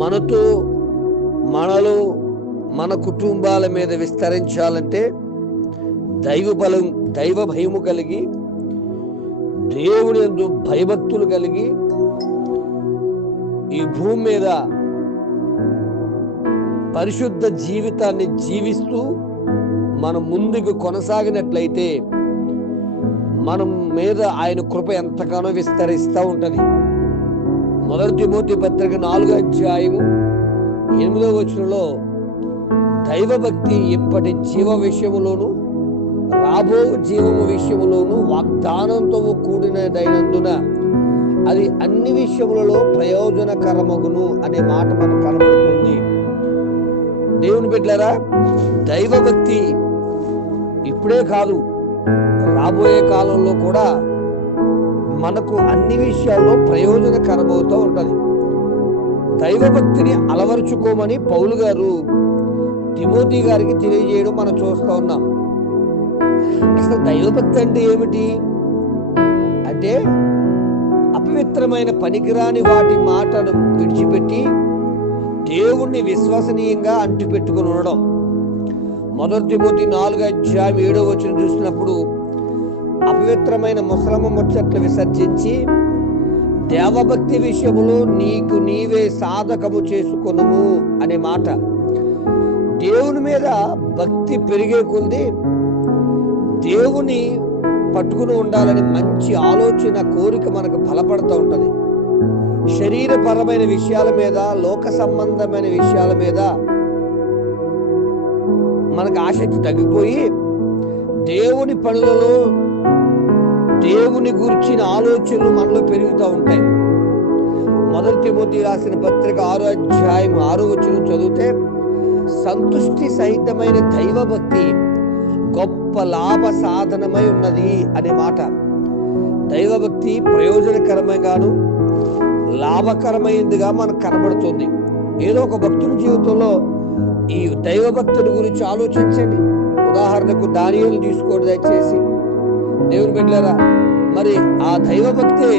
మనతో మనలో మన కుటుంబాల మీద విస్తరించాలంటే దైవ బలం దైవ భయము కలిగి దేవుని ఎందు భయభక్తులు కలిగి ఈ భూమి మీద పరిశుద్ధ జీవితాన్ని జీవిస్తూ మనం ముందుకు కొనసాగినట్లయితే మనం మీద ఆయన కృప ఎంతగానో విస్తరిస్తూ ఉంటుంది. మొదటి తిమోతి పత్రిక నాలుగో అధ్యాయము ఎనిమిదో వచనంలో దైవభక్తి ఇప్పటి జీవ విషయములోను రాబో జీవము విషయములోను వాగ్దానంతో కూడినదైనందున అది అన్ని విషయములలో ప్రయోజనకరమగును అనే మాట మనకు కనబడుతుంది. దేవుని బిడ్డలారా దైవభక్తి ఇప్పుడే కాదు రాబోయే కాలంలో కూడా మనకు అన్ని విషయాల్లో ప్రయోజనకరమవుతూ ఉంటది. దైవభక్తిని అలవరుచుకోమని పౌలు గారు తిమోతి గారికి తెలియజేయడం మనం చూస్తూ ఉన్నాం. అసలు దైవభక్తి అంటే ఏమిటి? అంటే అపవిత్రమైన పనికిరాని వాటి మాటను విడిచిపెట్టి దేవుణ్ణి విశ్వసనీయంగా అంటిపెట్టుకుని ఉండడం. మొదటి తిమోతి నాలుగు అధ్యాయం ఏడో వచ్చిన చూసినప్పుడు అపవిత్రమైన ముసలమ్మ ముచ్చట్లు విసర్జించి దేవభక్తి విషయములో నీకు నీవే సాధకము చేసుకునుము అనే మాట. దేవుని మీద భక్తి పెరిగే కొద్ది దేవుని పట్టుకుని ఉండాలని మంచి ఆలోచన కోరిక మనకు బలపడుతూ ఉంటుంది. శరీరపరమైన విషయాల మీద లోక సంబంధమైన విషయాల మీద మనకు ఆసక్తి తగ్గిపోయి దేవుని పనులలో దేవుని గురించిన ఆలోచనలు మనలో పెరుగుతూ ఉంటాయి. మొదటి తిమోతి రాసిన పత్రిక ఆరో అధ్యాయం ఆరో వచ్చిన చదివితే సంతుష్టి సహితమైన దైవభక్తి గొప్ప లాభ సాధనమై ఉన్నది అనే మాట. దైవభక్తి ప్రయోజనకరమైగాను లాభకరమైనదిగా మనకు కనబడుతుంది. ఏదో ఒక భక్తుని జీవితంలో ఈ దైవభక్తుని గురించి ఆలోచించండి. ఉదాహరణకు దానియలు తీసుకోండి దయచేసి. దేవుని బిడ్డలారా మరి ఆ దైవభక్తే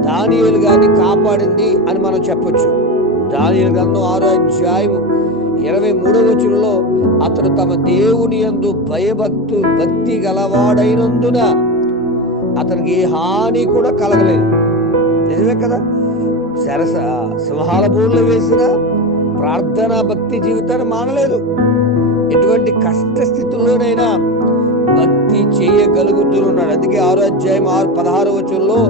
దానియలు గారిని కాపాడింది అని మనం చెప్పొచ్చు. దానియలు గ్రంథం ఆరో అధ్యాయము ఇరవై మూడవ వచనంలో అతడు తమ దేవుని యందు భయభక్తు భక్తి గలవాడైనందున అతనికి ఏ హాని కూడా కలగలేదు. నిజమే కదా? సరస సింహాల భూములు వేసిన ప్రార్థనా భక్తి జీవితాన్ని మానలేదు. ఎటువంటి కష్ట స్థితుల్లోనైనా భక్తి చేయగలుగుతున్నాడు. అందుకే ఆరో అధ్యాయం ఆరు పదహారు వచనంలో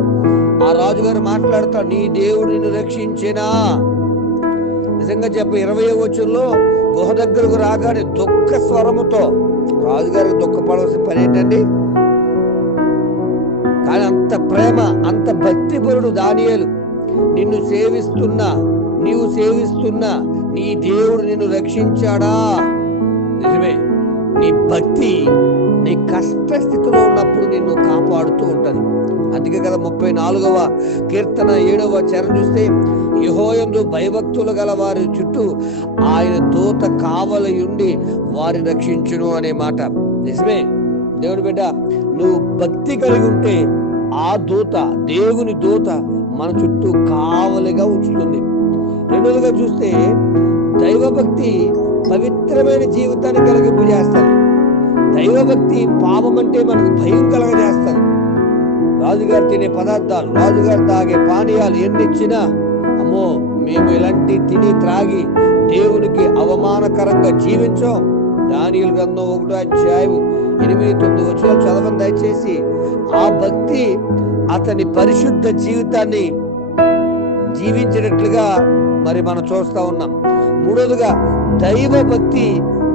ఆ రాజుగారు మాట్లాడతాడు నీ దేవుడు నిన్ను రక్షించినా? నిజంగా చెప్ప ఇరవై వచనంలో గుహ దగ్గరకు రాగానే దుఃఖ స్వరముతో రాజుగారికి దుఃఖపడవలసిన పని ఏంటండి? కానీ అంత ప్రేమ అంత భక్తిపరుడు దానియలు నిన్ను సేవిస్తున్నా నీవు సేవిస్తున్నా నీ దేవుడు నిన్ను రక్షించాడా? నిజమే నీ భక్తి నీ కష్ట స్థితిలో ఉన్నప్పుడు నిన్ను కాపాడుతూ ఉంటది. అందుకే కదా ముప్పై నాలుగవ కీర్తన ఏడవ చరణం చూస్తే యహోయందు భయభక్తులు గల వారి చుట్టూ ఆయన దూత కావలయుండి వారి రక్షించును అనే మాట. నిజమే? దేవుడు బిడ్డ నువ్వు భక్తి కలిగి ఉంటే ఆ దూత దేవుని దూత మన చుట్టూ కావలిగా ఉంచుతుంది. రెండోదిగా చూస్తే దైవభక్తి పవిత్రమైన జీవితాన్ని కలిగింపజేస్తుంది. దైవభక్తి పాపం అంటే మనకు భయం కలగజేస్తాయి. రాజుగారు తినే పదార్థాలు రాజుగారు తాగే పానీయాలు ఎన్ని ఇచ్చినా అమ్మో మేము ఇలాంటి తిని త్రాగి దేవునికి అవమానకరంగా జీవించాం. దానియుల గ్రంథం ఒకటో అధ్యాయం ఎనిమిది తొమ్మిది వచ్చిన చదవని దయచేసి. ఆ భక్తి అతని పరిశుద్ధ జీవితాన్ని జీవించినట్లుగా మరి మనం చూస్తా ఉన్నాం. మూడోదిగా దైవ భక్తి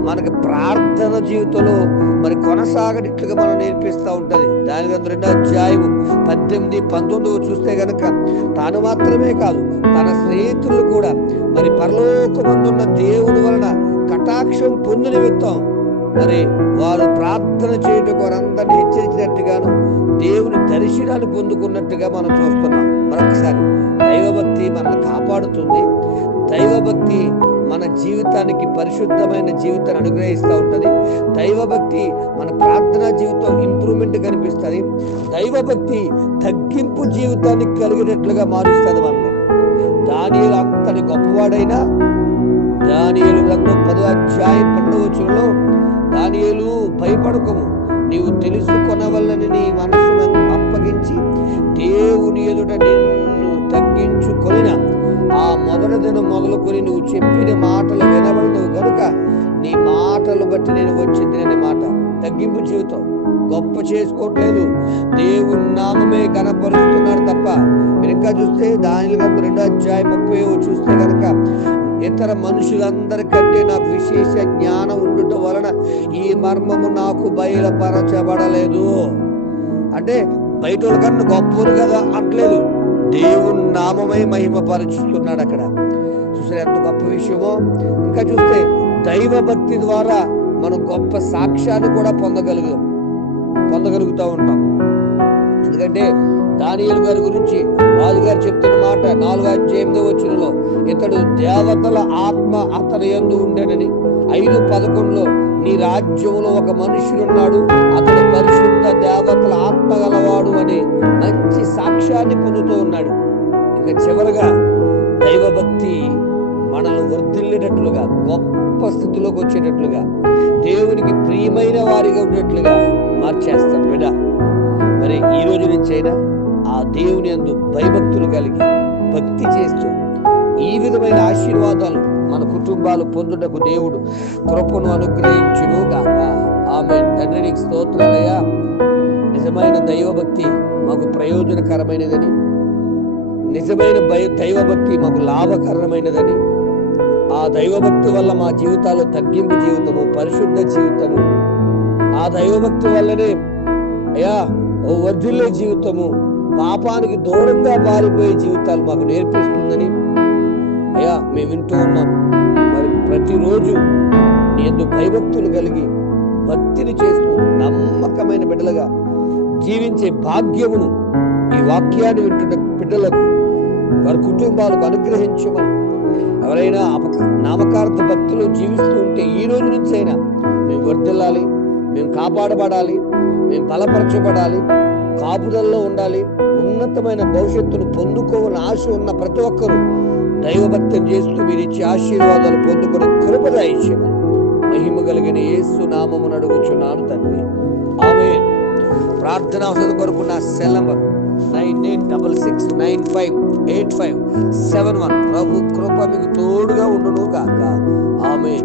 మనకి ప్రార్థన జీవితంలో మరి కొనసాగనిట్లుగా మనం నేర్పిస్తూ ఉంటుంది. దాని గ్రంథం రెండో అధ్యాయము పద్దెనిమిది పంతొమ్మిది చూస్తే కనుక తాను మాత్రమే కాదు తన స్నేహితులు కూడా మరి పరలోకమందున్న దేవుని వలన కటాక్షం పొందు నిమిత్తం మరి వారు ప్రార్థన చేయటం వారందరిని హెచ్చరించినట్టుగాను దేవుని దర్శనాన్ని పొందుకున్నట్టుగా మనం చూస్తున్నాం. మరొకసారి దైవభక్తి మనల్ని కాపాడుతుంది. దైవభక్తి మన జీవితానికి పరిశుద్ధమైన జీవితాన్ని అనుగ్రహిస్తూ ఉంటుంది. దైవభక్తి మన ప్రార్థనా జీవితం ఇంప్రూవ్మెంట్ కనిపిస్తుంది. దైవభక్తి తగ్గింపు జీవితాన్ని కలిగినట్లుగా మారుస్తుంది మనల్ని. దానియులు అంతటి గొప్పవాడైనా దానియలు గ్రంథం పదో అధ్యాయం పన్నెండవ దానియులు భయపడకము. నీవు తెలుసుకొనవల్లని నీ మనసును అప్పగించి దేవుని ఎదుట నిన్ను చెప్పిన మాటలు వినబడినవు కనుక నీ మాటలు బట్టి నేను వచ్చింది అనే మాట. తగ్గింపు జీవితం. గొప్ప చేసుకోవట్లేదు. దేవుని నామమే కనపరుస్తున్నాడు తప్ప మీరు ఇంకా చూస్తే దాని రెండో అధ్యాయం ముప్పై చూస్తే కనుక ఇతర మనుషులందరికంటే నాకు విశేష జ్ఞానం ఉండటం వలన ఈ మర్మము నాకు బయలుపరచబడలేదు. అంటే బయట కన్నా గొప్పలు కదా? అట్లేదు. దేవుని నామమై మహిమ పరుచుతున్నాడు అక్కడ. చూసారు ఎంత గొప్ప విషయమో ఇంకా చూస్తే దైవ భక్తి ద్వారా మనం గొప్ప సాక్ష్యాన్ని కూడా పొందగలుగుతాం. పొందగలుగుతూ ఉంటాం. ఎందుకంటే దానియలు గారి గురించి రాజుగారు చెప్తున్న మాట నాలుగు అధ్యాయంలో వచ్చినలో ఇతడు దేవతల ఆత్మ అతని ఎందు ఉండేనని. ఐదు పదకొండులో నీ రాజ్యంలో ఒక మనుషుడున్నాడు. అతడు పరిశుద్ధ దేవతల ఆత్మ గలవాడు అని మంచి సాక్ష్యాన్ని పొందుతూ ఉన్నాడు. ఇంకా చివరగా దైవభక్తి వర్ధిల్లేటట్లుగా గొప్ప స్థితిలోకి వచ్చేటట్లుగా దేవునికి ప్రియమైన వారిగా ఉండేట్లుగా మార్చేస్తాడు బిడ్డ. మరి ఈ రోజు నుంచైనా ఆ దేవుని అందు భయభక్తులు కలిగి భక్తి చేస్తూ ఈ విధమైన ఆశీర్వాదాలు మన కుటుంబాలు పొందుటకు దేవుడు కృపను అనుగ్రహించును గాక ఆమె తండ్రి నీకు స్తోత్రాలయ్యా నిజమైన దైవభక్తి మాకు ప్రయోజనకరమైనదని నిజమైన భయ దైవభక్తి మాకు లాభకరమైనదని ఆ దైవభక్తి వల్ల మా జీవితాలు తగ్గింపు జీవితము పరిశుద్ధ జీవితము. ఆ దైవభక్తి వల్లనే అయ్యా ఓ వర్ధిల్లే జీవితము పాపానికి దూరంగా పారిపోయే జీవితాలు మాకు నేర్పిస్తుందని. అయ్యా మేము వింటూ ఉన్నాం. మరి ప్రతిరోజు ఎందు భయభక్తులు కలిగి భక్తిని చేస్తూ నమ్మకమైన బిడ్డలుగా జీవించే భాగ్యమును ఈ వాక్యాన్ని వింటున్న బిడ్డలకు వారి కుటుంబాలకు అనుగ్రహించమని ఎవరైనా అపక నామకార్థ భక్తులు జీవిస్తూ ఉంటే ఈ రోజు నుంచి అయినా మేము వర్దిల్లాలి మేము కాపాడబడాలి మేము బలపరచబడాలి కాపుదల్లో ఉండాలి ఉన్నతమైన భవిష్యత్తును పొందుకోవాలని ఆశ ఉన్న ప్రతి ఒక్కరూ దైవభక్తం చేస్తూ మీరు ఇచ్చే ఆశీర్వాదాలు పొందుకునే కృపద ఇచ్చేవారు. మహిమ కలిగిన యేసు నామమును అడుగుచున్నాను తండ్రి. ఆమె ప్రార్థన అవసరం కొరకు నా సెలవు. Nine eight double six nine five eight five seven one. ప్రభు కృప మీకు తోడుగా ఉండును గాక. ఆమె